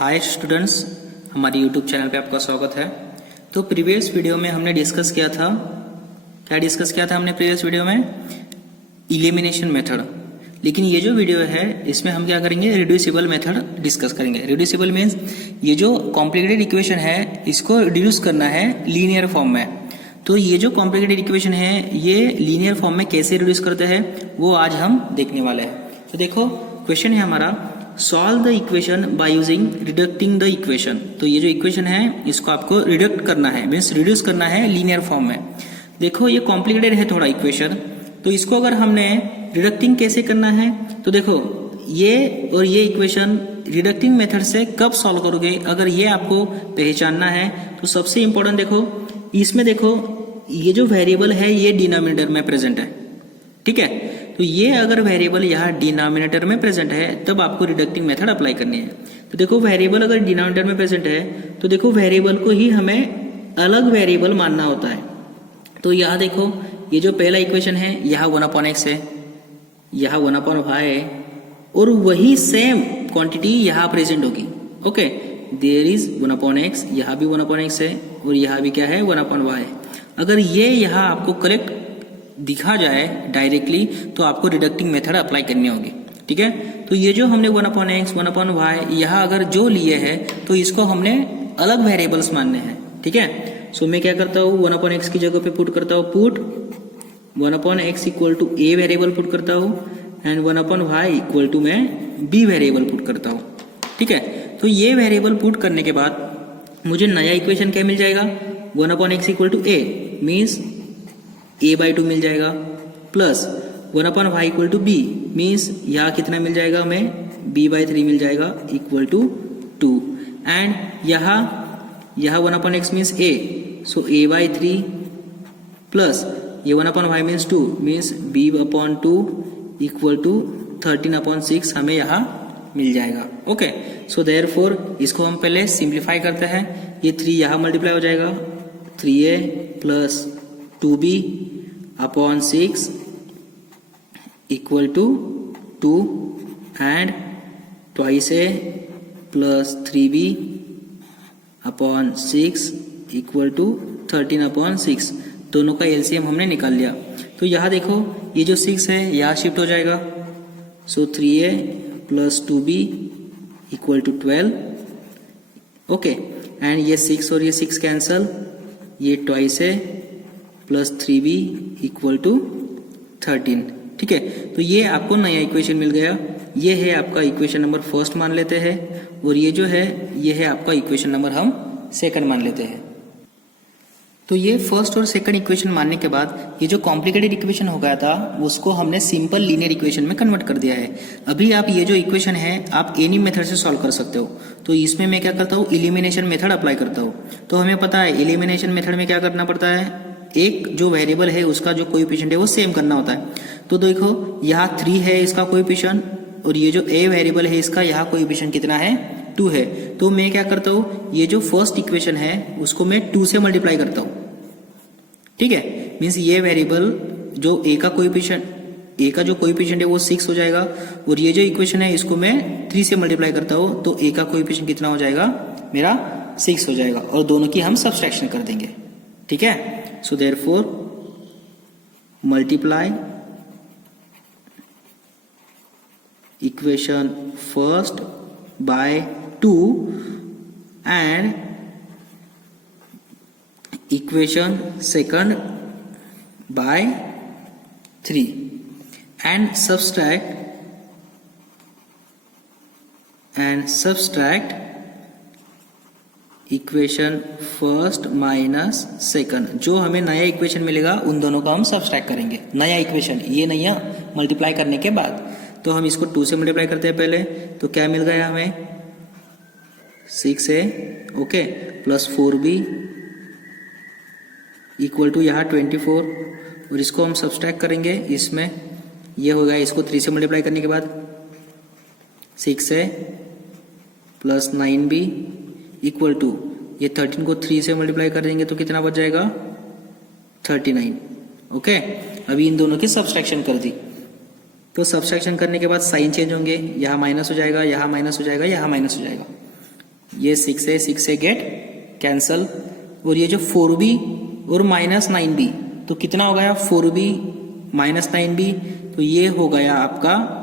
Hi students, हमारे YouTube channel पे आपका स्वागत है। तो प्रीवियस वीडियो में हमने डिस्कस किया था, क्या डिस्कस किया था हमने प्रीवियस वीडियो में? Elimination method. लेकिन ये जो वीडियो है इसमें हम क्या करेंगे, रिड्यूसिबल मेथड डिस्कस करेंगे। रिड्यूसिबल मीन्स ये जो कॉम्प्लिकेटेड इक्वेशन है इसको रिड्यूस करना है लीनियर फॉर्म में। तो ये जो कॉम्प्लिकेटेड इक्वेशन है ये लीनियर फॉर्म में कैसे रिड्यूस करते हैं वो आज हम देखने वाले हैं। तो देखो क्वेश्चन है हमारा, solve the equation by using reducing the equation. तो ये जो इक्वेशन है इसको आपको रिडक्ट करना है, मीन्स रिड्यूस करना है लीनियर फॉर्म में। देखो ये कॉम्प्लिकेटेड है थोड़ा इक्वेशन, तो इसको अगर हमने रिडक्टिंग कैसे करना है, तो देखो ये और ये इक्वेशन रिडक्टिंग मेथड से कब सॉल्व करोगे, अगर ये आपको पहचानना है तो सबसे इंपॉर्टेंट देखो इसमें, देखो ये जो वेरिएबल है ये डिनोमिनेटर में प्रेजेंट है, ठीक है। तो ये अगर वेरिएबल यहाँ डिनोमिनेटर में प्रेजेंट है तब आपको रिडक्टिंग मेथड अप्लाई करनी है। तो देखो वेरिएबल अगर डिनोमिनेटर में प्रेजेंट है तो देखो वेरिएबल को ही हमें अलग वेरिएबल मानना होता है। तो यहाँ देखो ये जो पहला इक्वेशन है यहाँ 1/x है, यहाँ 1/y है, और वही सेम क्वांटिटी यहाँ प्रेजेंट होगी। ओके, देयर इज 1/x, यहाँ भी 1/x है और यहाँ भी क्या है 1/y। अगर ये यहाँ आपको करेक्ट दिखा जाए डायरेक्टली तो आपको रिडक्टिंग मेथड अप्लाई करनी होगी, ठीक है। तो ये जो हमने 1/x 1/y यहाँ अगर जो लिए है तो इसको हमने अलग वेरिएबल्स मानने हैं, ठीक है। सो मैं क्या करता हूँ 1/x की जगह पे पुट करता हूँ, put 1/x equal to a variable put करता हूँ एंड 1/y इक्वल टू मैं बी वेरिएबल पुट करता हूँ, ठीक है। तो ये वेरिएबल पुट करने के बाद मुझे नया इक्वेशन क्या मिल जाएगा, 1/x equal to a means a/2 मिल जाएगा, plus 1/y equal to b means यहाँ कितना मिल जाएगा हमें b/3 मिल जाएगा इक्वल टू 2, एंड यहाँ 1/x means a, so a/3 plus ये 1/y means 2 means b/2 equal to 13/6 हमें यहाँ मिल जाएगा। ओके, सो देयरफॉर इसको हम पहले सिंप्लीफाई करते हैं। ये 3 यहाँ मल्टीप्लाई हो जाएगा, 3a plus 2b/6 equal to 2 and twice a plus 3b/6 equal to 13/6। दोनों का एलसीएम हमने निकाल लिया। तो यहाँ देखो ये जो 6 है यहाँ शिफ्ट हो जाएगा, so 3a plus 2b equal to 12। Okay, and ये 6 और ये 6 कैंसल, ये twice a plus 3b equal to 13, ठीक है। तो ये आपको नया इक्वेशन मिल गया। ये है आपका इक्वेशन नंबर फर्स्ट मान लेते हैं, और ये जो है ये है आपका इक्वेशन नंबर हम सेकंड मान लेते हैं। तो ये फर्स्ट और सेकंड इक्वेशन मानने के बाद ये जो कॉम्प्लिकेटेड इक्वेशन हो गया था उसको हमने सिंपल लीनियर इक्वेशन में कन्वर्ट कर दिया है। अभी आप ये जो इक्वेशन है आप एनी मेथड से सॉल्व कर सकते हो। तो इसमें मैं क्या करता हूँ, इलिमिनेशन मेथड अप्लाई करता हूँ। तो हमें पता है इलिमिनेशन मेथड में क्या करना पड़ता है, एक जो वेरिएबल है उसका जो कोएफिशिएंट है वो सेम करना होता है। तो देखो यहाँ 3 है इसका कोएफिशिएंट, और ये जो a वेरिएबल है इसका यहाँ कोएफिशिएंट कितना है 2 है। तो मैं क्या करता हूँ, ये जो फर्स्ट इक्वेशन है उसको मैं 2 से मल्टीप्लाई करता हूँ, ठीक है। मीन्स ये वेरिएबल जो a का जो कोएफिशिएंट है वो 6 हो जाएगा, और ये जो इक्वेशन है इसको मैं 3 से मल्टीप्लाई करता हूँ तो a का कोएफिशिएंट कितना हो जाएगा मेरा 6 हो जाएगा, और दोनों की हम सब्सट्रैक्शन कर देंगे, ठीक है। So therefore multiply equation first by 2 and equation second by 3 and subtract equation first minus second. जो हमें नया इक्वेशन मिलेगा उन दोनों का हम सब्सट्रैक्ट करेंगे। नया इक्वेशन ये नया मल्टीप्लाई करने के बाद, तो हम इसको 2 से मल्टीप्लाई करते हैं पहले, तो क्या मिल गया हमें 6a, okay, plus 4b equal to यहाँ 24, और इसको हम सब्सट्रैक्ट करेंगे। इसमें ये हो गया, इसको 3 से मल्टीप्लाई करने के बाद 6a plus 9b equal to ये 13 को 3 से मल्टीप्लाई कर देंगे तो कितना बच जाएगा 39। ओके, अभी इन दोनों की सब्सट्रैक्शन कर दी। तो सब्सट्रैक्शन करने के बाद साइन चेंज होंगे, यहाँ माइनस हो जाएगा, यहाँ माइनस हो जाएगा, यहाँ माइनस हो जाएगा। ये 6 से गेट कैंसल, और ये जो 4b और -9b, तो कितना हो गया 4b -9b, तो ये हो गया आपका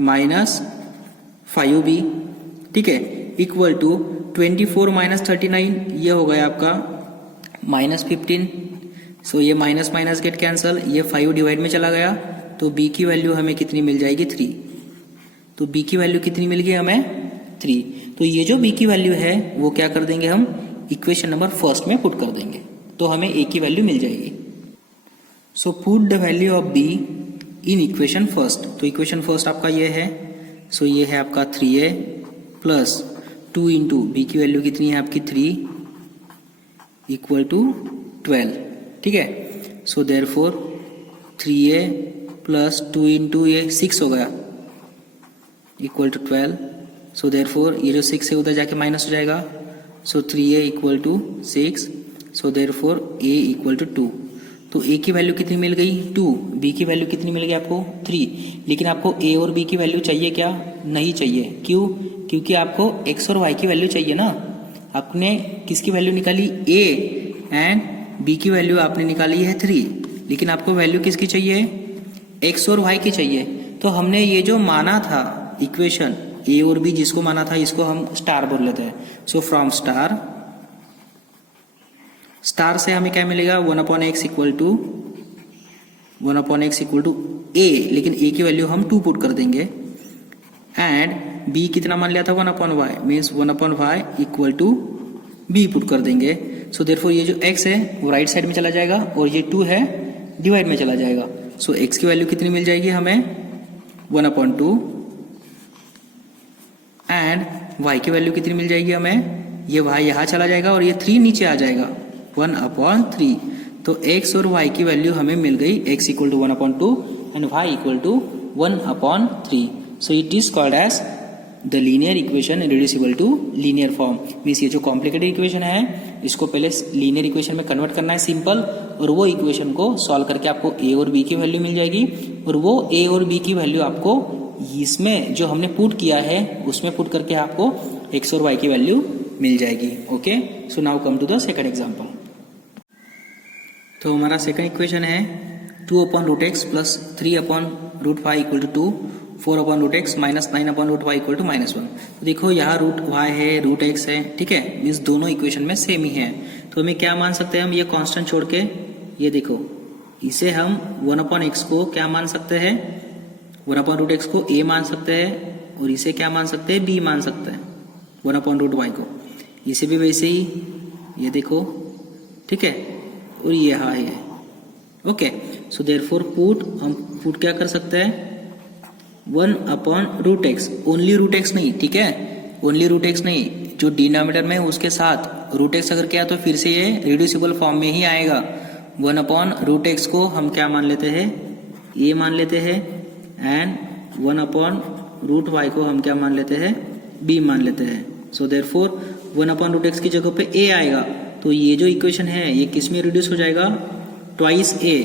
-5b, ठीक है, इक्वल टू 24 - 39, ये हो गया आपका -15। सो ये माइनस गेट कैंसल, ये 5 डिवाइड में चला गया, तो b की वैल्यू हमें कितनी मिल जाएगी 3। तो b की वैल्यू कितनी मिल गई हमें 3। तो ये जो b की वैल्यू है वो क्या कर देंगे हम इक्वेशन नंबर फर्स्ट में पुट कर देंगे, तो हमें a की वैल्यू मिल जाएगी। सो put the value of b in equation first. तो इक्वेशन फर्स्ट आपका ये है, सो ये है आपका 3a प्लस 2 इंटू बी की वैल्यू कितनी है आपकी 3 इक्वल टू 12, ठीक है। So therefore 3a plus 2 into ये 6 हो गया इक्वल टू 12। सो देयरफॉर ये जो 6 है उधर जाके माइनस हो जाएगा, so 3a equal to 6। So therefore a equal to 2। तो a की वैल्यू कितनी मिल गई 2, b की वैल्यू कितनी मिल गई आपको 3, लेकिन आपको a और b की वैल्यू चाहिए क्या, नहीं चाहिए। क्यों? क्योंकि आपको x और y की वैल्यू चाहिए ना। आपने किसकी वैल्यू निकाली a, एंड b की वैल्यू आपने निकाली है 3, लेकिन आपको वैल्यू किसकी चाहिए x और y की चाहिए। तो हमने ये जो माना था इक्वेशन a और b जिसको माना था, इसको हम स्टार बोल लेते हैं। सो फ्रॉम स्टार से हमें क्या मिलेगा 1/x equal to 1/x equal to a, लेकिन a की वैल्यू हम 2 पुट कर देंगे, एंड b कितना मान लिया था 1/y, means 1/y equal to b put कर देंगे। सो देयरफॉर ये जो x है वो राइट साइड में चला जाएगा, और ये 2 है डिवाइड में चला जाएगा। सो x की वैल्यू कितनी मिल जाएगी हमें 1/2, एंड y की वैल्यू कितनी मिल जाएगी हमें, ये y यहाँ चला जाएगा और ये 3 नीचे आ जाएगा 1/3। तो x और y की वैल्यू हमें मिल गई, x equal to 1/2 and y equal to 1/3। So it is called as the linear equation reducible to linear form. Means ये जो कॉम्प्लिकेटेड इक्वेशन है इसको पहले लीनियर इक्वेशन में कन्वर्ट करना है सिंपल, और वो इक्वेशन को सॉल्व करके आपको a और b की वैल्यू मिल जाएगी, और वो a और b की वैल्यू आपको इसमें जो हमने पुट किया है उसमें पुट करके आपको x और y की वैल्यू मिल जाएगी। Okay, so now come to the second example. तो हमारा सेकंड इक्वेशन है 2/√x plus 3/√y equal to 2, 4/√x minus 9/√y equal to -1। तो देखो यहाँ √y है, √x है, ठीक है, मीन्स दोनों इक्वेशन में सेम ही है। तो हमें क्या मान सकते हैं हम, ये कांस्टेंट छोड़ के, ये देखो इसे हम 1/x को क्या मान सकते हैं 1/√x को a मान सकते हैं, और इसे क्या मान सकते हैं b मान सकते हैं 1/√y को। इसे भी वैसे ही ये देखो, ठीक है, और ये हाँ है। ओके, सो देयरफॉर हम पुट क्या कर सकते हैं 1/√x, ओनली √x नहीं, ठीक है, ओनली √x नहीं, जो डिनोमिनेटर में उसके साथ √x अगर किया तो फिर से ये रिड्यूसिबल फॉर्म में ही आएगा। 1/√x को हम क्या मान लेते हैं a मान लेते हैं, एंड 1/√y को हम क्या मान लेते हैं b मान लेते हैं। सो देयरफॉर 1/√x की जगह पे a आएगा, तो ये जो इक्वेशन है ये किस में रिड्यूस हो जाएगा ट्वाइस a,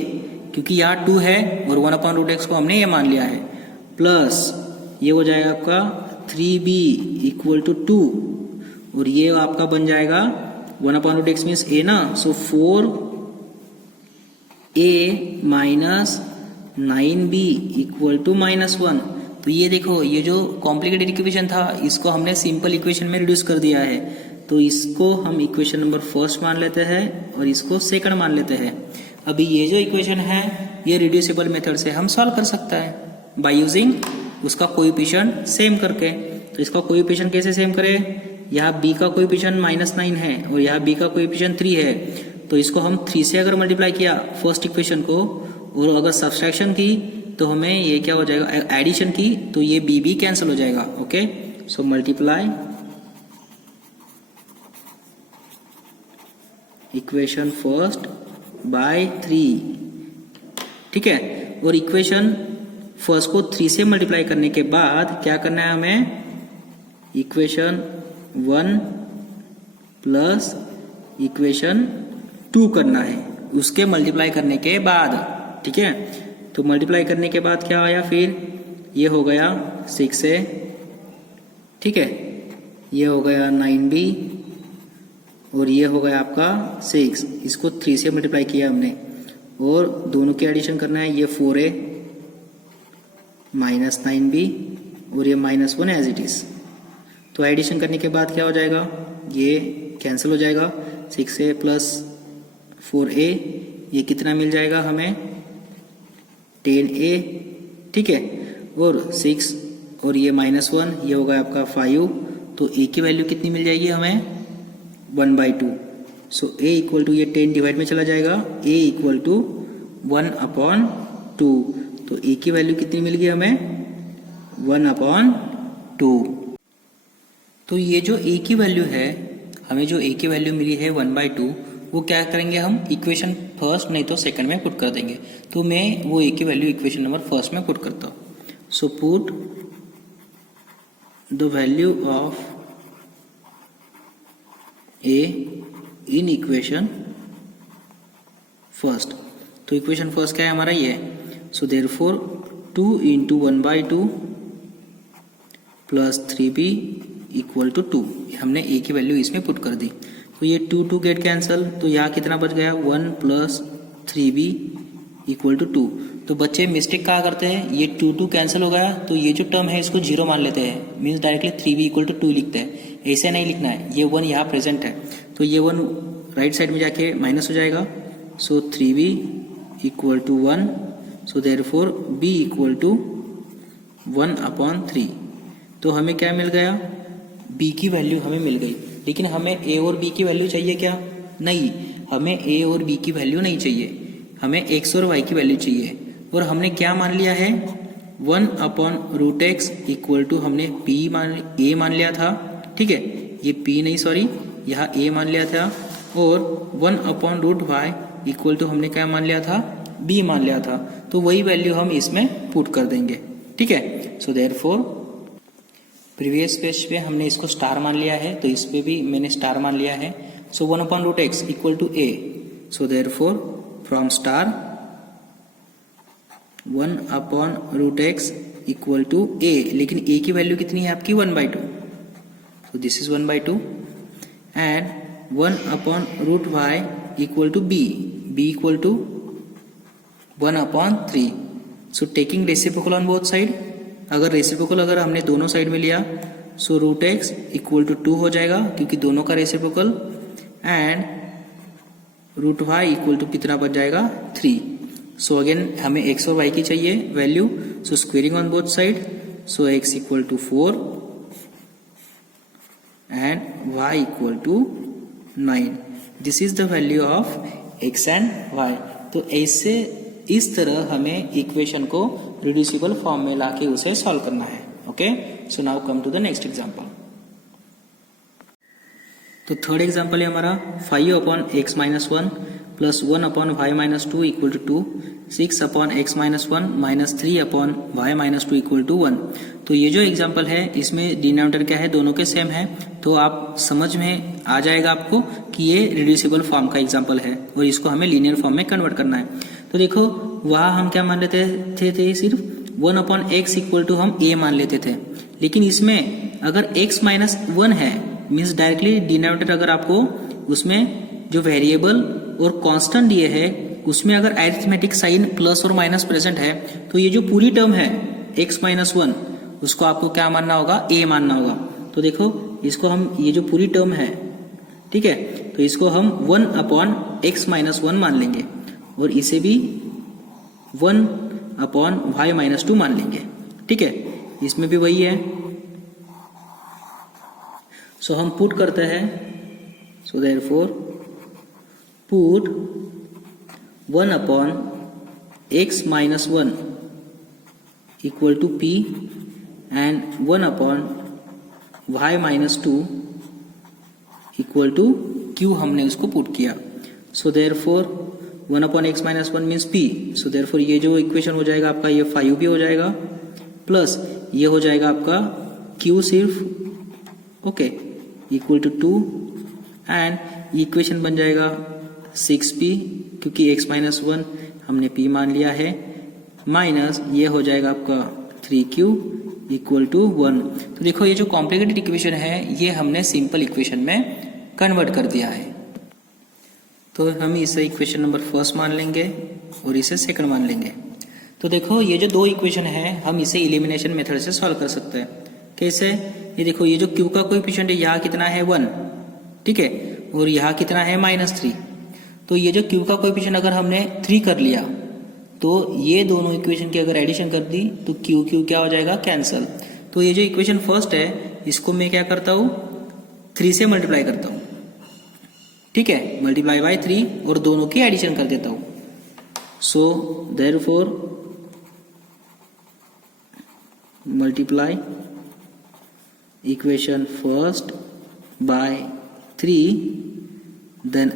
क्योंकि यहाँ 2 है और 1/√x को हमने a मान लिया है, प्लस ये हो जाएगा आपका 3b इक्वल टू 2, और ये आपका बन जाएगा 1/√x मीन्स a ना, सो 4a minus 9b equal to -1। तो ये देखो ये जो कॉम्प्लिकेटेड इक्वेशन था इसको हमने सिंपल इक्वेशन में रिड्यूस कर दिया है, तो इसको हम इक्वेशन नंबर फर्स्ट मान लेते हैं और इसको सेकंड मान लेते हैं। अभी ये जो इक्वेशन है ये रिड्यूसिबल मेथड से हम सॉल्व कर सकते हैं बाय यूजिंग उसका कोएफिशिएंट सेम करके। तो इसका कोएफिशिएंट कैसे सेम करें, यहाँ b का कोएफिशिएंट -9 है और यहाँ b का कोएफिशिएंट 3 है, तो इसको हम 3 से अगर मल्टीप्लाई किया फर्स्ट इक्वेशन को, और अगर सब्सट्रैक्शन की तो हमें ये क्या हो जाएगा, एडिशन की तो ये b कैंसिल हो जाएगा। Okay, so multiply equation first by 3, ठीक है, और इक्वेशन फर्स्ट को 3 से मल्टीप्लाई करने के बाद क्या करना है हमें, इक्वेशन 1 प्लस इक्वेशन 2 करना है उसके मल्टीप्लाई करने के बाद, ठीक है। तो मल्टीप्लाई करने के बाद क्या आया, फिर ये हो गया 6 है, ठीक है, ये हो गया 9b और ये हो गया आपका 6। इसको 3 से मल्टीप्लाई किया हमने और दोनों के एडिशन करना है। ये 4a माइनस 9b और ये -1 एज इट इज। तो एडिशन करने के बाद क्या हो जाएगा, ये कैंसिल हो जाएगा। 6a प्लस 4a ये कितना मिल जाएगा हमें 10a, ठीक है। और 6 और ये -1 ये हो गया आपका 5। तो a की वैल्यू कितनी मिल जाएगी हमें 1/2। सो a इक्वल टू ये 10 डिवाइड में चला जाएगा, a इक्वल टू 1/2। तो a की वैल्यू कितनी मिल गई हमें 1/2। तो ये जो a की वैल्यू है, हमें जो a की वैल्यू मिली है 1/2, वो क्या करेंगे हम इक्वेशन फर्स्ट नहीं तो सेकंड में पुट कर देंगे। तो मैं वो a की वैल्यू इक्वेशन नंबर फर्स्ट में पुट करता हूँ। So put the value of a in equation first. तो इक्वेशन फर्स्ट क्या है हमारा ये। So therefore 2 × 1/2 plus 3b equal to 2। हमने a की वैल्यू इसमें पुट कर दी। तो ये 2 गेट कैंसल, तो यहाँ कितना बच गया 1 प्लस 3b इक्वल टू 2। तो बच्चे मिस्टेक कहाँ करते हैं, ये 2 कैंसिल हो गया तो ये जो टर्म है इसको 0 मान लेते हैं, means directly 3b equal to 2 लिखते हैं। ऐसे नहीं लिखना है, ये 1 यहाँ प्रेजेंट है तो ये 1 राइट साइड में जाके माइनस हो जाएगा। So 3b equal to 1। So therefore b equal to 1/3। तो हमें क्या मिल गया, b की वैल्यू हमें मिल गई। लेकिन हमें a और b की वैल्यू चाहिए क्या, नहीं, हमें a और b की वैल्यू नहीं चाहिए, हमें x और y की वैल्यू चाहिए। और हमने क्या मान लिया है 1/√x इक्वल टू हमने a मान लिया था, ठीक है। ये p नहीं सॉरी, यहाँ a मान लिया था। और 1/√y इक्वल टू हमने क्या मान लिया था b मान लिया था। तो वही वैल्यू हम इसमें पुट कर देंगे, ठीक है। सो देयरफॉर प्रीवियस पेज पे हमने इसको स्टार मान लिया है, तो इस पे भी मैंने स्टार मान लिया है। So 1/√x equal to a। So therefore from star 1/√x equal to a। लेकिन a की वैल्यू कितनी है आपकी 1/2। So this is 1/2 and 1/√y equal to b। b equal to 1/3। So taking reciprocal on both side, अगर reciprocal अगर हमने दोनों side में लिया सो √x इक्वल टू 2 हो जाएगा क्योंकि दोनों का reciprocal. And √y equal to कितना बच जाएगा 3। सो अगेन हमें x और y की चाहिए value. So squaring on both side, so x equal to 4 and y equal to 9। This is the value of x and y। तो ऐसे इस तरह हमें इक्वेशन को रिड्यूसिबल फॉर्म में लाके उसे सॉल्व करना है। Okay, so now come to the next example. तो थर्ड एग्जांपल है हमारा 5/x-1 plus 1/y-2 equal to 2, 6/x-1 minus 3/y-2 equal to 1। तो ये जो एग्जांपल है इसमें डिनोमिनेटर क्या है, दोनों के सेम है। तो आप समझ में आ जाएगा आपको कि ये रिड्यूसिबल फॉर्म का एग्जांपल है और इसको हमें लीनियर फॉर्म में कन्वर्ट करना है। तो देखो वहाँ हम क्या मान लेते थे सिर्फ 1/x इक्वल टू हम a मान लेते थे। लेकिन इसमें अगर x-1 है मीन्स डायरेक्टली डिनोमिनेटर अगर आपको उसमें जो वेरिएबल और कांस्टेंट दिए है उसमें अगर अरिथमेटिक साइन प्लस और माइनस प्रेजेंट है तो ये जो पूरी टर्म है x-1 उसको आपको क्या मानना होगा, a मानना होगा। तो देखो इसको हम ये जो पूरी टर्म है, ठीक है, तो इसको हम 1/x-1 मान लेंगे और इसे भी 1/y-2 मान लेंगे, ठीक है। इसमें भी वही है। सो हम पुट करते हैं। So therefore put 1/x-1 equal to p and 1/y-2 equal to q हमने उसको पुट किया। So therefore 1/x-1 means p। So therefore ये जो इक्वेशन हो जाएगा आपका ये 5 भी हो जाएगा प्लस ये हो जाएगा आपका q सिर्फ, okay, equal to 2 and equation बन जाएगा 6p क्योंकि x-1 हमने p मान लिया है, माइनस ये हो जाएगा आपका 3q इक्वल टू 1। तो देखो ये जो कॉम्प्लिकेटेड इक्वेशन है ये हमने सिंपल इक्वेशन में कन्वर्ट कर दिया है। तो हम इसे इक्वेशन नंबर फर्स्ट मान लेंगे और इसे सेकंड मान लेंगे। तो देखो ये जो दो इक्वेशन है हम इसे एलिमिनेशन मेथड से सॉल्व कर सकते हैं। कैसे? ये देखो ये जो q का कोएफिशिएंट है यहाँ कितना है 1, ठीक है, और यहाँ कितना है -3। तो ये जो q का कोएफिशिएंट अगर हमने 3 कर लिया तो ये दोनों इक्वेशन की अगर एडिशन कर दी तो q क्या हो जाएगा? कैंसल। तो ये जो इक्वेशन फर्स्ट है इसको मैं क्या करता हूँ 3 से मल्टीप्लाई करता हूँ, ठीक है, मल्टीप्लाई बाय 3 और दोनों की एडिशन कर देता हूँ। So therefore multiply equation first by 3 then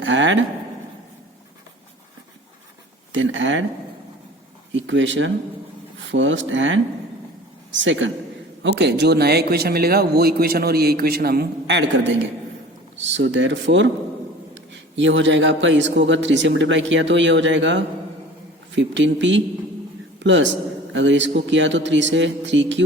add equation first and second. Okay, जो नया इक्वेशन मिलेगा वो इक्वेशन और ये इक्वेशन हम ऐड कर देंगे। सो देयरफॉर ये हो जाएगा आपका, इसको अगर 3 से मल्टीप्लाई किया तो ये हो जाएगा 15p प्लस अगर इसको किया तो 3 से 3q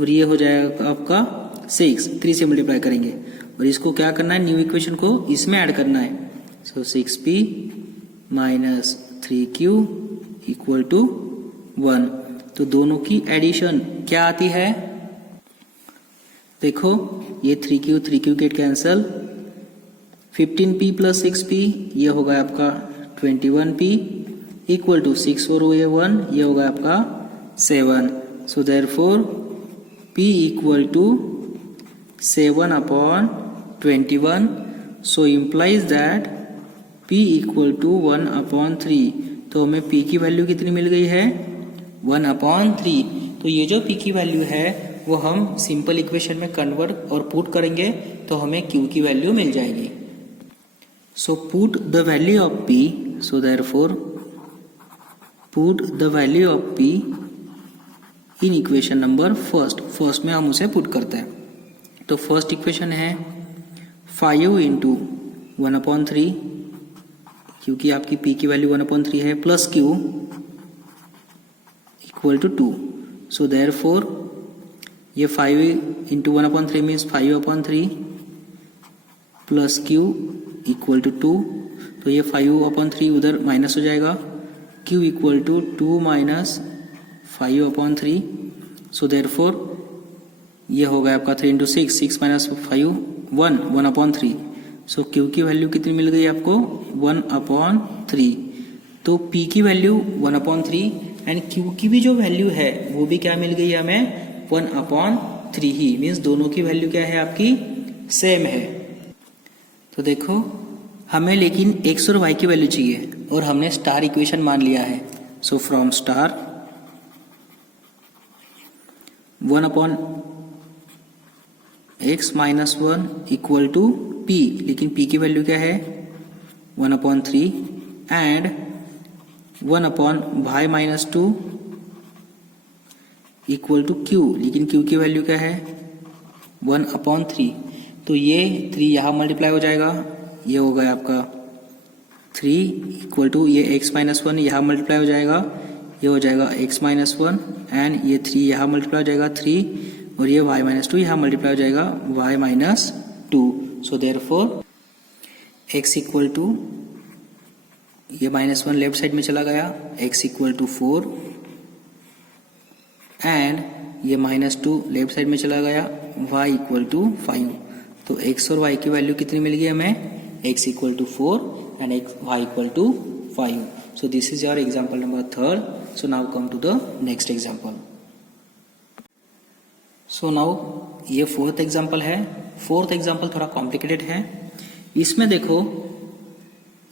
और ये हो जाएगा आपका 6। 3 से मल्टीप्लाई करेंगे और इसको क्या करना है, न्यू इक्वेशन को इसमें ऐड करना है। So 6p minus 3q equal to 1। तो दोनों की एडिशन क्या आती है? देखो ये 3q get cancel, 15p plus 6p ये होगा आपका 21p इक्वल टू 6 और ये 1 ये होगा आपका 7। So therefore p equal to 7/21। So implies that p equal to 1/3। तो हमें p की वैल्यू कितनी मिल गई है? 1/3। तो ये जो p की वैल्यू है वो हम सिंपल इक्वेशन में कन्वर्ट और पुट करेंगे तो हमें q की वैल्यू मिल जाएगी। सो put the value of p, so therefore put the value of p in equation number first में हम उसे पुट करते हैं। तो फर्स्ट इक्वेशन है 5 इंटू 1/3, क्योंकि आपकी p की वैल्यू 1/3 है, plus q equal to 2। So therefore ये 5 into 1/3 means 5/3 plus q equal to 2। तो ये 5/3 उधर माइनस हो जाएगा, q equal to 2 minus 5/3। So therefore ये होगा आपका 3 इंटू 6 माइनस 5 1/3। सो q की वैल्यू कितनी मिल गई आपको? 1/3। तो p की वैल्यू 1/3 एंड q की भी जो वैल्यू है वो भी क्या मिल गई हमें? 1/3 ही, मीन्स दोनों की वैल्यू क्या है आपकी? सेम है। तो देखो हमें लेकिन x और y की वैल्यू चाहिए और हमने स्टार इक्वेशन मान लिया है। So from star 1/x minus 1 equal to p, लेकिन p की वैल्यू क्या है? 1/3 and 1/y minus 2 equal to q, लेकिन q की वैल्यू क्या है? 1/3। तो ये 3 यहाँ मल्टीप्लाई हो जाएगा, ये हो गया आपका 3 इक्वल टू ये x माइनस 1 यहाँ मल्टीप्लाई हो जाएगा, ये हो जाएगा x माइनस 1 एंड ये 3 यहाँ मल्टीप्लाई हो जाएगा 3 और ये y माइनस 2 यहाँ मल्टीप्लाई हो जाएगा y minus 2। So therefore x equal to ये -1 लेफ्ट साइड में चला गया, x इक्वल टू 4 एंड ये -2 लेफ्ट साइड में चला गया, y इक्वल टू 5। तो x और y की वैल्यू कितनी मिल गई हमें? x equal to 4 and y equal to 5। So this is your example number 3rd। So now come to the next example. So now ये 4th एग्जाम्पल है। 4th example थोड़ा कॉम्प्लिकेटेड है। इसमें देखो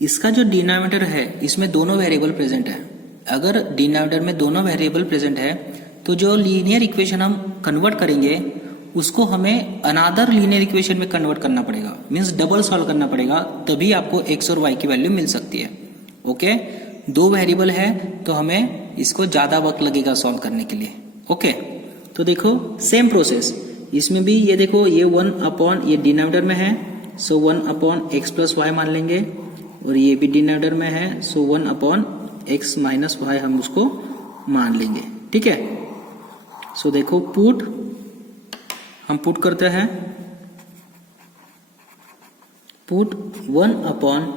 इसका जो डिनोमिनेटर है इसमें दोनों वेरिएबल प्रेजेंट है। अगर डिनोमिनेटर में दोनों वेरिएबल प्रेजेंट है तो जो लीनियर इक्वेशन हम कन्वर्ट करेंगे उसको हमें अनदर लीनियर इक्वेशन में कन्वर्ट करना पड़ेगा, मीन्स डबल सॉल्व करना पड़ेगा, तभी आपको x और y की वैल्यू मिल सकती है। ओके, 2 वेरिएबल है तो हमें इसको ज्यादा वक्त लगेगा सॉल्व करने के लिए। ओके, तो देखो सेम प्रोसेस इसमें भी, ये देखो ये 1 ये डिनोमिनेटर में है, सो 1/x प्लस वाई मान लेंगे, और ये भी डिनोमिनेटर में है, सो 1/x माइनस वाई हम उसको मान लेंगे। ठीक है, सो देखो पुट, हम पुट करते हैं, put 1 upon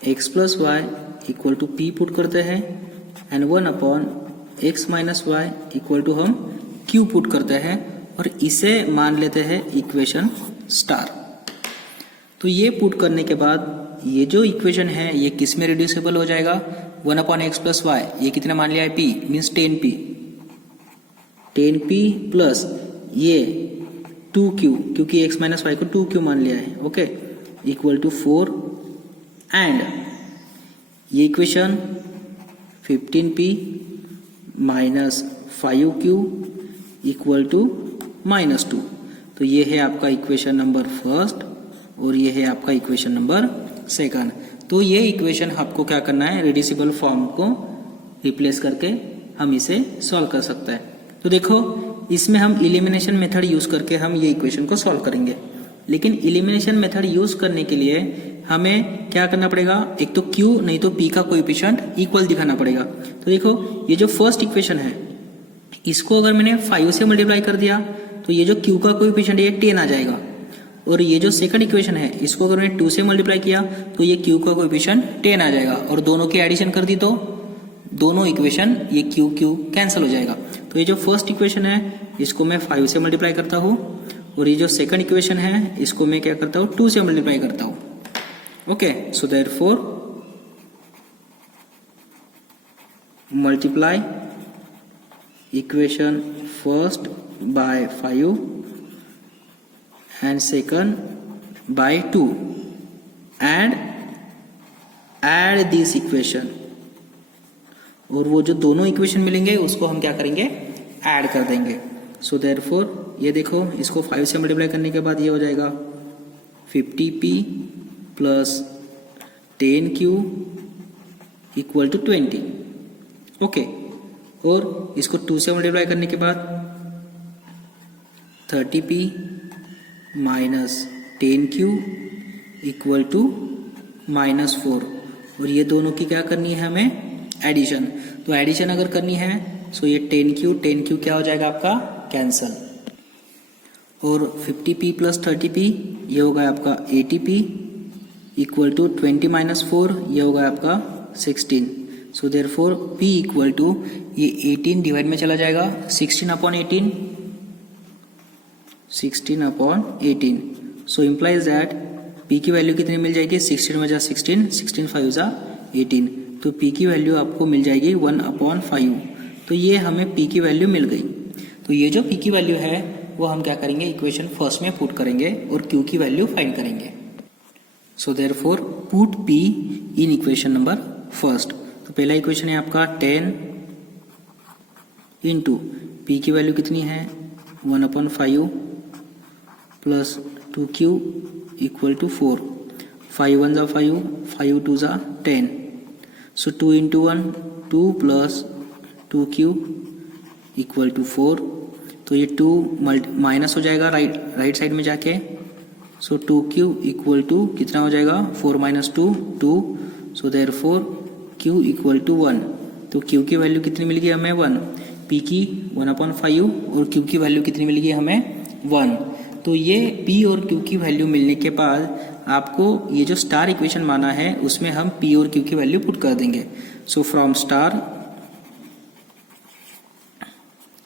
x plus y equal to p put करते हैं and 1 upon x minus y equal to हम q पुट करते हैं और इसे मान लेते हैं इक्वेशन स्टार। तो ये पुट करने के बाद ये जो इक्वेशन है ये किस में रिड्यूसिबल हो जाएगा, 1 अपॉन एक्स प्लस वाई, ये कितना मान लिया है p, मीन्स 10p प्लस ये 2q, क्योंकि x माइनस वाई को 2q मान लिया है, ओके, इक्वल टू 4 एंड ये equation 15p minus 5q equal to -2। तो ये है आपका इक्वेशन नंबर फर्स्ट और ये है आपका इक्वेशन नंबर सेकंड। तो ये इक्वेशन आपको क्या करना है, रिड्यूसिबल फॉर्म को रिप्लेस करके हम इसे सॉल्व कर सकते हैं। तो देखो इसमें हम एलिमिनेशन मेथड यूज करके हम ये इक्वेशन को सॉल्व करेंगे, लेकिन एलिमिनेशन मेथड यूज करने के लिए हमें क्या करना पड़ेगा, एक तो q नहीं तो p का कोएफिशिएंट इक्वल दिखाना पड़ेगा। तो देखो ये जो फर्स्ट इक्वेशन है इसको अगर मैंने 5 से मल्टीप्लाई कर दिया तो ये जो q का कोएफिशिएंट है ये 10 आ जाएगा, और ये जो सेकंड इक्वेशन है इसको अगर मैंने 2 से मल्टीप्लाई किया तो ये q का कोएफिशिएंट 10 आ जाएगा, और दोनों की एडिशन कर दी तो दोनों इक्वेशन ये q कैंसिल हो जाएगा। तो ये जो फर्स्ट इक्वेशन है इसको मैं 5 से मल्टीप्लाई करता हूँ, और ये जो सेकंड इक्वेशन है इसको मैं क्या करता हूँ 2 से मल्टीप्लाई करता हूँ, okay. So therefore multiply equation first by 5 and second by 2 and add this equation, और वो जो दोनों इक्वेशन मिलेंगे उसको हम क्या करेंगे, ऐड कर देंगे। सो देयरफॉर ये देखो इसको 5 से मल्टीप्लाई करने के बाद ये हो जाएगा 50p plus 10q equal to 20, okay. और इसको 2 से मल्टीप्लाई करने के बाद 30p minus 10q equal to -4, और ये दोनों की क्या करनी है हमें, एडिशन। तो एडिशन अगर करनी है सो ये 10q क्या हो जाएगा आपका, कैंसल, और 50p प्लस 30p ये होगा आपका 80p इक्वल टू 20 माइनस 4 ये होगा आपका 16। So therefore p equal to ये 18 डिवाइड में चला जाएगा 16 upon 18, so implies that p की वैल्यू कितनी मिल जाएगी, 16 में जा 16, 16 5 जा 18, तो p की वैल्यू आपको मिल जाएगी 1 अपॉन 5। तो ये हमें p की वैल्यू मिल गई। तो ये जो p की वैल्यू है वो हम क्या करेंगे, इक्वेशन फर्स्ट में पुट करेंगे और q की वैल्यू फाइंड करेंगे। सो therefore put p in equation number first. तो पहला इक्वेशन है आपका 10 इंटू p की वैल्यू कितनी है 1 upon 5 plus 2q equal to 4, 5 1 जा 5, 5 2 जा 10, so 2 into 1 2 plus 2q equal to 4। तो ये 2 माइनस हो जाएगा राइट साइड में जाके, सो 2q इक्वल टू कितना हो जाएगा, 4 minus 2 2, so therefore q equal to 1। तो q की वैल्यू कितनी मिल गई हमें 1, p की 1 अपॉन 5 और q की वैल्यू कितनी मिल गई हमें 1। तो ये p और q की वैल्यू मिलने के बाद आपको ये जो स्टार इक्वेशन माना है उसमें हम p और q की वैल्यू पुट कर देंगे। So from star,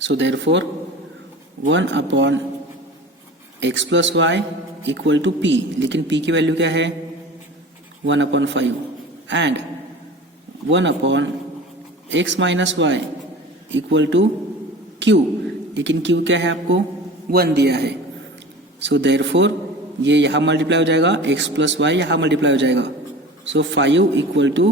so therefore 1 upon x plus y equal to p, लेकिन p की वैल्यू क्या है 1 upon 5 and 1 upon x minus y equal to q, लेकिन q क्या है आपको 1 दिया है। सो देयरफॉर ये यहाँ मल्टीप्लाई हो जाएगा, x प्लस वाई यहाँ मल्टीप्लाई हो जाएगा, so 5 equal to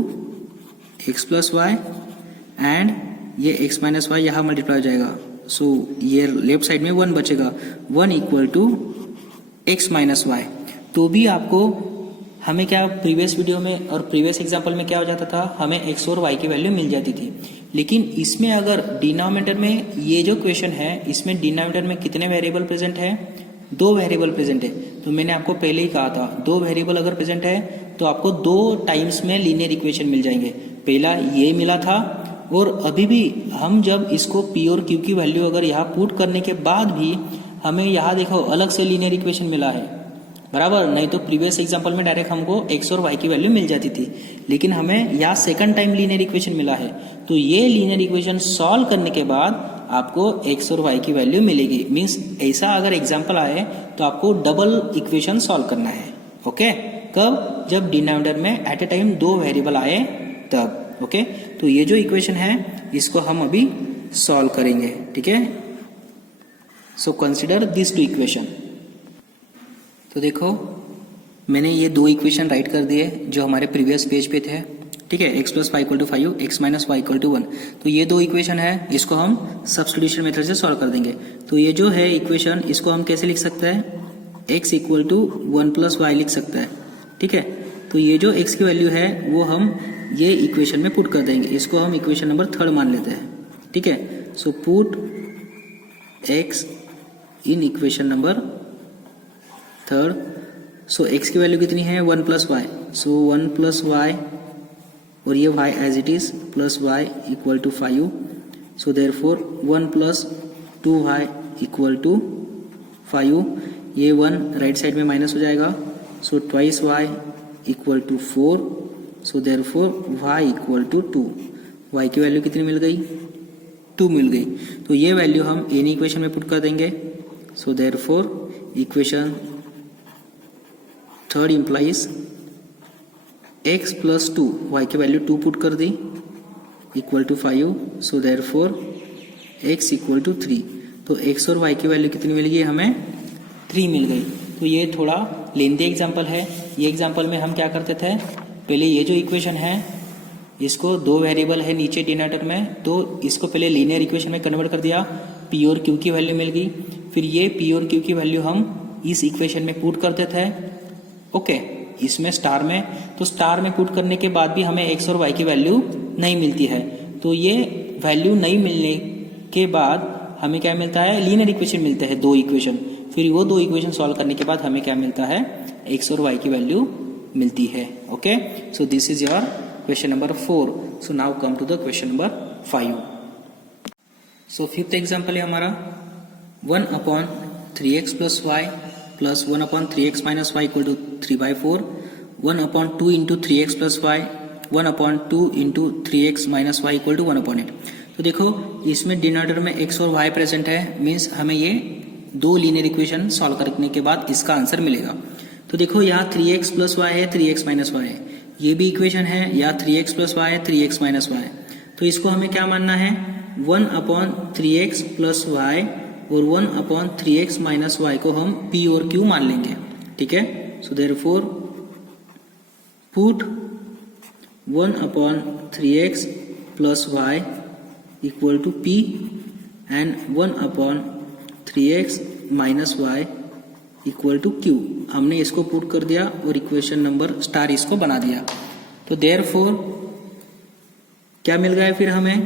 x plus y and ये x माइनस वाई यहाँ मल्टीप्लाई हो जाएगा, सो ये लेफ्ट साइड में 1 बचेगा, 1 equal to x minus y. तो भी आपको हमें क्या प्रीवियस वीडियो में और प्रीवियस एग्जाम्पल में क्या हो जाता था, हमें x और y की वैल्यू मिल जाती थी। लेकिन इसमें अगर डिनोमिनेटर में ये जो क्वेश्चन है इसमें डिनोमिनेटर में कितने वेरिएबल प्रेजेंट है, 2 वेरिएबल प्रेजेंट है। तो मैंने आपको पहले ही कहा था 2 वेरिएबल अगर प्रेजेंट है तो आपको 2 टाइम्स में लीनियर इक्वेशन मिल जाएंगे। पहला ये मिला था और अभी भी हम जब इसको पी और क्यू की वैल्यू अगर यहाँ पुट करने के बाद भी हमें यहाँ देखो अलग से लीनियर इक्वेशन मिला है, बराबर। नहीं तो प्रीवियस एग्जांपल में डायरेक्ट हमको x और y की वैल्यू मिल जाती थी, लेकिन हमें यहाँ सेकंड टाइम लीनियर इक्वेशन मिला है। तो ये लीनियर इक्वेशन सॉल्व करने के बाद आपको x और y की वैल्यू मिलेगी। मीन्स ऐसा अगर एग्जाम्पल आए तो आपको डबल इक्वेशन सॉल्व करना है। ओके, कब? जब डिनोमिनेटर में एट ए टाइम 2 वेरिएबल आए तब। ओके, तो ये जो इक्वेशन है इसको हम अभी सॉल्व करेंगे। ठीक है, सो कंसिडर दिस 2 इक्वेशन। तो देखो मैंने ये 2 इक्वेशन राइट कर दिए जो हमारे प्रीवियस पेज पे थे। ठीक है, x + y = 5, x - y = 1। तो ये 2 इक्वेशन है, इसको हम सब्स्टिट्यूशन मेथड से सॉल्व कर देंगे। तो ये जो है इक्वेशन, इसको हम कैसे लिख सकते हैं? x = 1 + y लिख सकते हैं। ठीक है, तो ये जो x की वैल्यू है वो हम ये इक्वेशन में पुट कर देंगे। इसको हम इक्वेशन नंबर 3 मान लेते हैं। ठीक है, so put x in equation number 3। So x की वैल्यू कितनी है? 1 + y। सो 1 + y और ये y as it is plus y = 5। So therefore 1 + 2y = 5। ये 1 राइट साइड में माइनस हो जाएगा। So twice y = 4। So therefore y = 2। y की वैल्यू कितनी मिल गई? 2 मिल गई। तो ये वैल्यू हम एनी इक्वेशन में पुट कर देंगे। So therefore equation 3 implies x + 2, y की वैल्यू 2 पुट कर दी = 5। So therefore x = 3। तो x और y की वैल्यू कितनी मिल गई? हमें 3 मिल गई। तो ये थोड़ा लेंथी एग्जाम्पल है। ये एग्जाम्पल में हम क्या करते थे, पहले ये जो इक्वेशन है इसको 2 वेरिएबल है नीचे डिनोमिनेटर में, तो इसको पहले लीनियर इक्वेशन में कन्वर्ट कर दिया, p और q की वैल्यू मिल गई। फिर ये p और q की वैल्यू हम इस इक्वेशन में पुट करते थे। ओके, इसमें स्टार में, तो स्टार में पुट करने के बाद भी हमें x और y की वैल्यू नहीं मिलती है। तो ये वैल्यू नहीं मिलने के बाद हमें क्या मिलता है? लीनियर इक्वेशन मिलते हैं, 2 इक्वेशन। फिर वो 2 इक्वेशन सॉल्व करने के बाद हमें क्या मिलता है? x और y की वैल्यू मिलती है। Okay, so this is your question number 4। So now come to the question number 5। So 5th example है हमारा 1/3x + y + 1/3x - y = 3/4, 1/2 × 3x + y, 1/2 × 3x - y = 1/8। तो देखो इसमें डिनोमिनेटर में x और y प्रेजेंट है, मीन्स हमें ये 2 लीनियर इक्वेशन सॉल्व करने के बाद इसका आंसर मिलेगा। तो देखो यहाँ 3x + y है, 3x - y है, ये भी इक्वेशन है। यहाँ 3x + y है, 3x - y है। तो इसको हमें क्या मानना है? 1/3x + y और 1/3x - y को हम p और q मान लेंगे। ठीक है, so therefore put 1/3x + y = p and 1/3x - y = q। हमने इसको पुट कर दिया और इक्वेशन नंबर स्टार इसको बना दिया। तो देयरफॉर क्या मिल गया फिर हमें?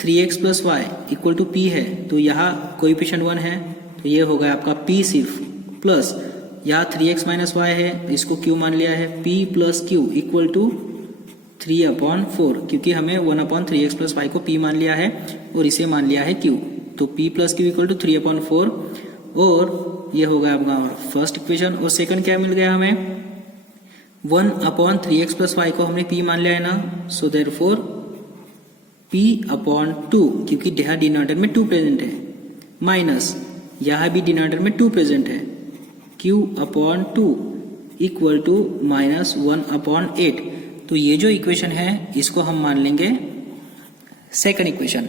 3x + y = p है, तो यहाँ कोएफिशिएंट 1 है, तो ये हो गया आपका p सिर्फ, प्लस यहाँ 3x - y है, इसको q मान लिया है, p + q = 3/4, क्योंकि हमें 1/3x + y को p मान लिया है और इसे मान लिया है q। तो p + q = 3/4 और ये हो गया आपका फर्स्ट इक्वेशन। और सेकंड क्या मिल गया हमें? 1/3x + y को हमने p मान लिया है ना, सो देयरफॉर p/2, क्योंकि यहाँ डिनोमिनेटर में 2 प्रेजेंट है, माइनस यहाँ भी डिनोमिनेटर में 2 प्रेजेंट है, q/2 = -1/8। तो ये जो इक्वेशन है इसको हम मान लेंगे सेकंड इक्वेशन।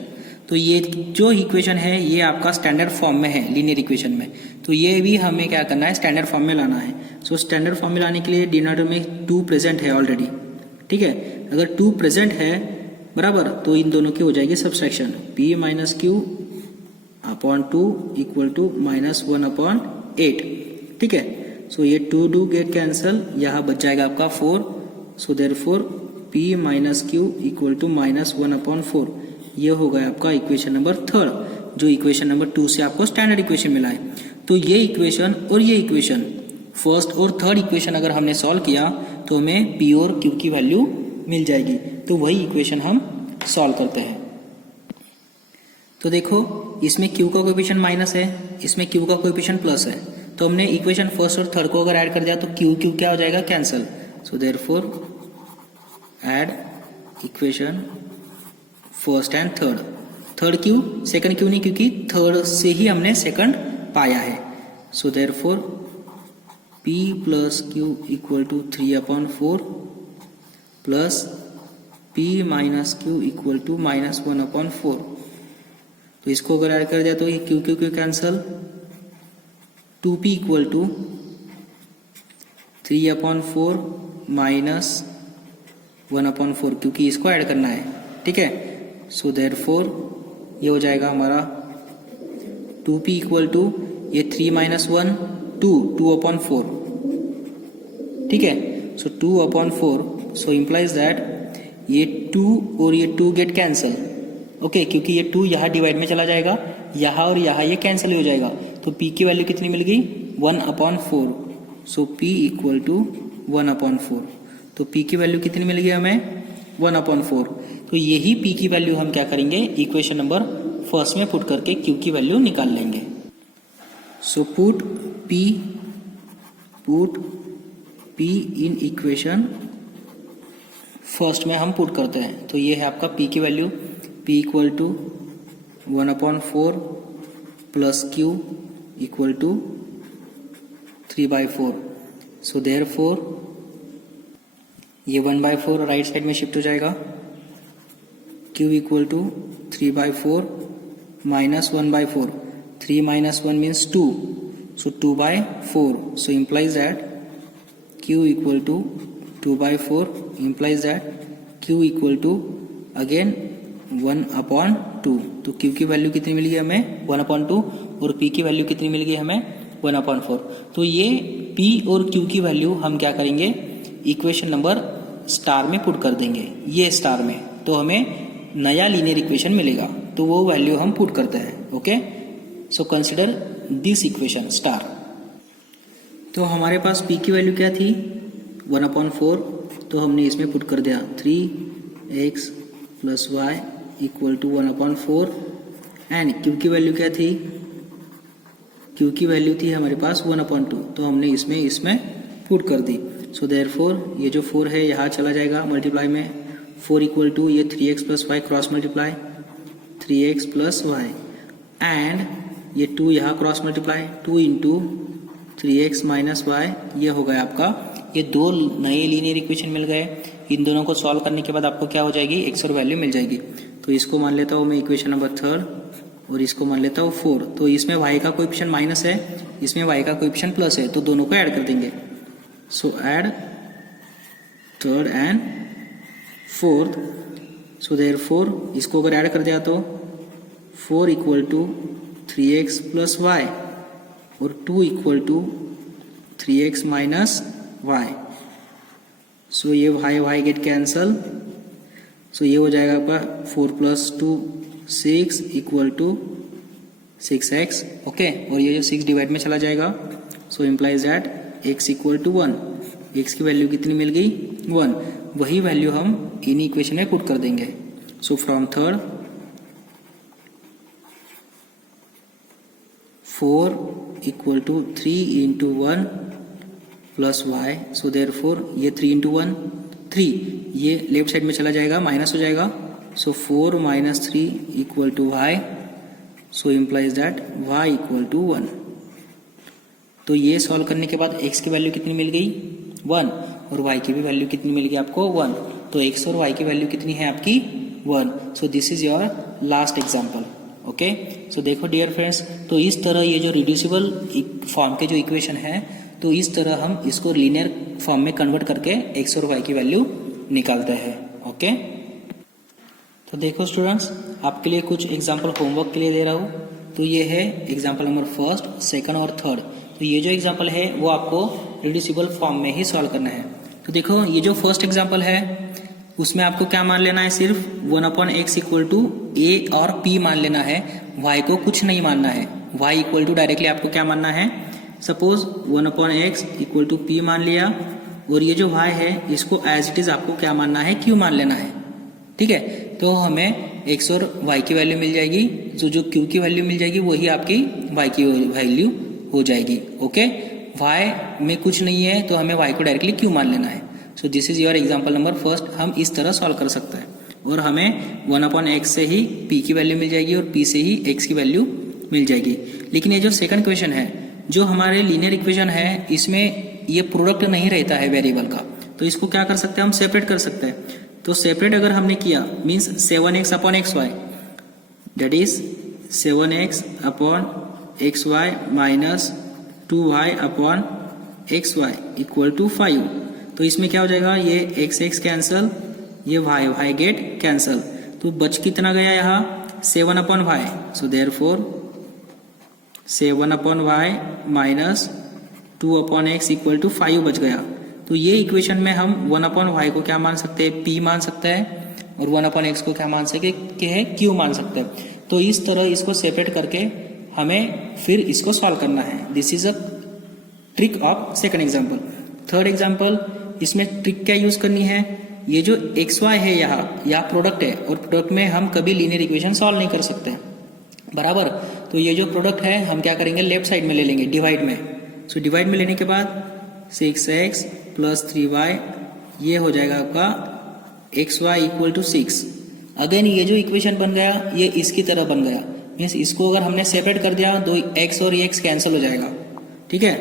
तो ये जो इक्वेशन है ये आपका स्टैंडर्ड फॉर्म में है लीनियर इक्वेशन में, तो ये भी हमें क्या करना है? स्टैंडर्ड फॉर्म में लाना है। सो स्टैंडर्ड फॉर्म में लाने के लिए डिनोमिनेटर में 2 प्रेजेंट है ऑलरेडी। ठीक है, अगर 2 प्रेजेंट है बराबर, तो इन दोनों की हो जाएगी सब्सट्रैक्शन, p - q/2 = -1/8। ठीक है, सो ये 2 गेट कैंसल, यहाँ बच जाएगा आपका 4। सो देयरफॉर p - q = -1/4। ये हो गया आपका इक्वेशन नंबर 3, जो इक्वेशन नंबर 2 से आपको स्टैंडर्ड इक्वेशन मिला है। तो ये इक्वेशन और ये इक्वेशन, फर्स्ट और थर्ड इक्वेशन अगर हमने सॉल्व किया तो हमें p और q की वैल्यू मिल जाएगी। तो वही इक्वेशन हम सॉल्व करते हैं। तो देखो इसमें q का कोएफिशिएंट माइनस है, इसमें q का कोएफिशिएंट प्लस है, तो हमने इक्वेशन फर्स्ट और थर्ड को अगर ऐड कर दिया तो q q क्या हो जाएगा, cancel. So therefore add equation first and third. Third q, second q नहीं, क्योंकि थर्ड से ही हमने सेकंड पाया है। So therefore p plus q equal to 3/4 plus p minus q equal to -1/4। तो इसको अगर ऐड कर दिया तो ये q q q cancel, 2p equal to 3/4 minus 1/4, क्योंकि इसको ऐड करना है, ठीक है। सो देयरफॉर ये हो जाएगा हमारा 2p इक्वल टू ये 3 - 1 2/4, ठीक है। सो 2/4, सो इम्प्लाइज दैट ये 2 और ये 2 गेट कैंसल, ओके, क्योंकि ये 2 यहाँ डिवाइड में चला जाएगा, यहाँ और यहाँ ये कैंसिल हो जाएगा। तो p की वैल्यू कितनी मिल गई, 1/4। सो p इक्वल टू 1/4। तो p की वैल्यू कितनी मिल गई हमें, 1/4। तो यही p की वैल्यू हम क्या करेंगे, इक्वेशन नंबर फर्स्ट में पुट करके q की वैल्यू निकाल लेंगे। सो पुट p इन इक्वेशन फर्स्ट में हम पुट करते हैं। तो ये है आपका p की value, p equal to 1/4 plus q equal to 3/4। So therefore ये 1/4 राइट साइड में शिफ्ट हो जाएगा, q equal to 3/4 minus 1/4, 3 - 1 means 2, so 2/4। So implies that q equal to 2/4, implies that q equal to again 1/2। तो q की value कितनी मिल गई हमें, 1/2, और p की वैल्यू कितनी मिल गई हमें, 1/4। तो ये p और q की वैल्यू हम क्या करेंगे, इक्वेशन नंबर स्टार में पुट कर देंगे, ये स्टार में, तो हमें नया लीनियर इक्वेशन मिलेगा। तो वो वैल्यू हम पुट करते हैं, okay. So consider this equation star. तो हमारे पास p की वैल्यू क्या थी, 1/4, तो हमने इसमें पुट कर दिया 3x + y equal to 1/4, and q की वैल्यू क्या थी, q की वैल्यू थी हमारे पास 1/2, तो हमने इसमें पुट कर दी। सो देयरफॉर ये जो 4 है यहाँ चला जाएगा मल्टीप्लाई में, 4 इक्वल टू ये 3x + y cross multiply 3x + y, and ये 2 यहाँ cross multiply 2 into 3x - y, ये हो गया आपका, ये दो नए लीनियर इक्वेशन मिल गए। इन दोनों को सॉल्व करने के बाद आपको क्या हो जाएगी, x और वैल्यू मिल जाएगी। तो इसको मान लेता हूँ मैं इक्वेशन नंबर थर्ड, और इसको मान लेता हूँ 4। तो इसमें y का कोएफिशिएंट माइनस है, इसमें y का कोएफिशिएंट प्लस है, तो दोनों को ऐड कर देंगे। सो add third and fourth. So therefore इसको अगर ऐड कर दिया तो 4 इक्वल टू 3x + y और 2 इक्वल टू 3x - y। सो ये y गेट कैंसल, सो ये हो जाएगा आपका 4 + 2 6 इक्वल टू 6x, ओके, और ये जो 6 डिवाइड में चला जाएगा। So implies that x equal to 1, x की वैल्यू कितनी मिल गई, 1, वही वैल्यू हम इन इक्वेशन में पुट कर देंगे। So from third 4 equal to 3 × 1 plus y, so therefore ये 3 × 1 3, ये लेफ्ट साइड में चला जाएगा, माइनस हो जाएगा। So 4 - 3 equal to y, so implies that y equal to 1। तो ये सॉल्व करने के बाद x की वैल्यू कितनी मिल गई, 1, और y की भी वैल्यू कितनी मिल गई आपको, 1। तो x और y की वैल्यू कितनी है आपकी, 1। So this is your last example, okay. So देखो डियर फ्रेंड्स, तो इस तरह ये जो रिड्यूसिबल फॉर्म के जो इक्वेशन है, तो इस तरह हम इसको लीनियर फॉर्म में कन्वर्ट करके x और y की वैल्यू निकालते हैं, ओके। तो देखो स्टूडेंट्स, आपके लिए कुछ एग्जाम्पल होमवर्क के लिए दे रहा हूँ। तो ये है एग्जाम्पल नंबर फर्स्ट, सेकंड और थर्ड। तो ये जो एग्जाम्पल है वो आपको रिड्यूसिबल फॉर्म में ही सॉल्व करना है। तो देखो ये जो फर्स्ट एग्जाम्पल है उसमें आपको क्या मान लेना है, सिर्फ 1/x इक्वल टू a और p मान लेना है, y को कुछ नहीं मानना है। y इक्वल टू डायरेक्टली आपको क्या मानना है, suppose 1/x equal to p मान लिया, और ये जो y है इसको एज इट इज आपको क्या मानना है, q मान लेना है, ठीक है। तो हमें x और y की वैल्यू मिल जाएगी, तो जो q की वैल्यू मिल जाएगी वही आपकी y की वैल्यू हो जाएगी। ओके, y में कुछ नहीं है तो हमें y को डायरेक्टली q मान लेना है। सो this is your example number first. हम इस तरह सॉल्व कर सकते हैं और हमें 1/x से ही p की वैल्यू मिल जाएगी और p से ही x की वैल्यू मिल जाएगी। लेकिन ये जो सेकंड क्वेश्चन है, जो हमारे लीनियर इक्वेशन है, इसमें ये प्रोडक्ट नहीं रहता है वेरिएबल का, तो इसको क्या कर सकते हैं, हम सेपरेट कर सकते हैं। तो सेपरेट अगर हमने किया means 7x upon xy that is 7x upon xy minus 2y upon xy equal to 5। तो इसमें क्या हो जाएगा, ये x कैंसल, ये y गेट कैंसल, तो बच कितना गया यहाँ 7 upon y। So therefore 7 upon y minus 2 upon x equal to 5 बच गया। तो ये इक्वेशन में हम 1 अपॉन y को क्या मान सकते हैं, p मान सकते हैं, और 1 अपॉन x को क्या मान सकते हैं, q मान सकते हैं। तो इस तरह इसको सेपरेट करके हमें फिर इसको सॉल्व करना है। This is a trick of second example. Third example, इसमें ट्रिक क्या यूज करनी है, ये जो xy है यहाँ प्रोडक्ट है, और प्रोडक्ट में हम कभी लीनियर इक्वेशन सॉल्व नहीं कर सकते बराबर। तो ये जो प्रोडक्ट है हम क्या करेंगे, लेफ्ट साइड में ले लेंगे, डिवाइड में। सो डिवाइड में लेने के बाद 6x प्लस 3y ये हो जाएगा आपका xy इक्वल टू 6। अगेन ये जो इक्वेशन बन गया ये इसकी तरह बन गया, मीन्स इसको अगर हमने सेपरेट कर दिया तो x और ये x कैंसिल हो जाएगा। ठीक है,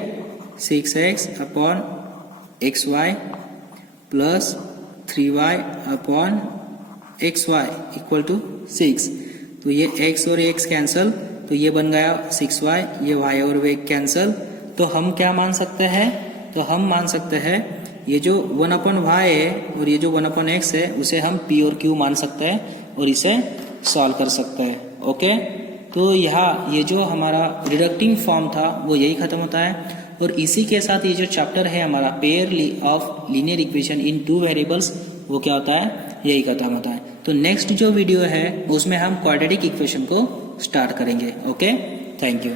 6x upon xy plus 3y upon xy equal to 6। तो ये x और x कैंसिल, तो ये बन गया 6y, ये y और y कैंसिल। तो हम क्या मान सकते हैं, तो हम मान सकते हैं ये जो 1 अपॉन y है और ये जो 1 अपॉन x है उसे हम p और q मान सकते हैं और इसे सॉल्व कर सकते हैं। ओके, तो यहाँ ये जो हमारा रिडक्टिंग फॉर्म था वो यही खत्म होता है, और इसी के साथ ये जो चैप्टर है हमारा pair of linear equation in 2 variables, वो क्या होता है, यही खत्म होता है। तो नेक्स्ट जो वीडियो है उसमें हम क्वाड्रेटिक इक्वेशन को स्टार्ट करेंगे। Okay, thank you.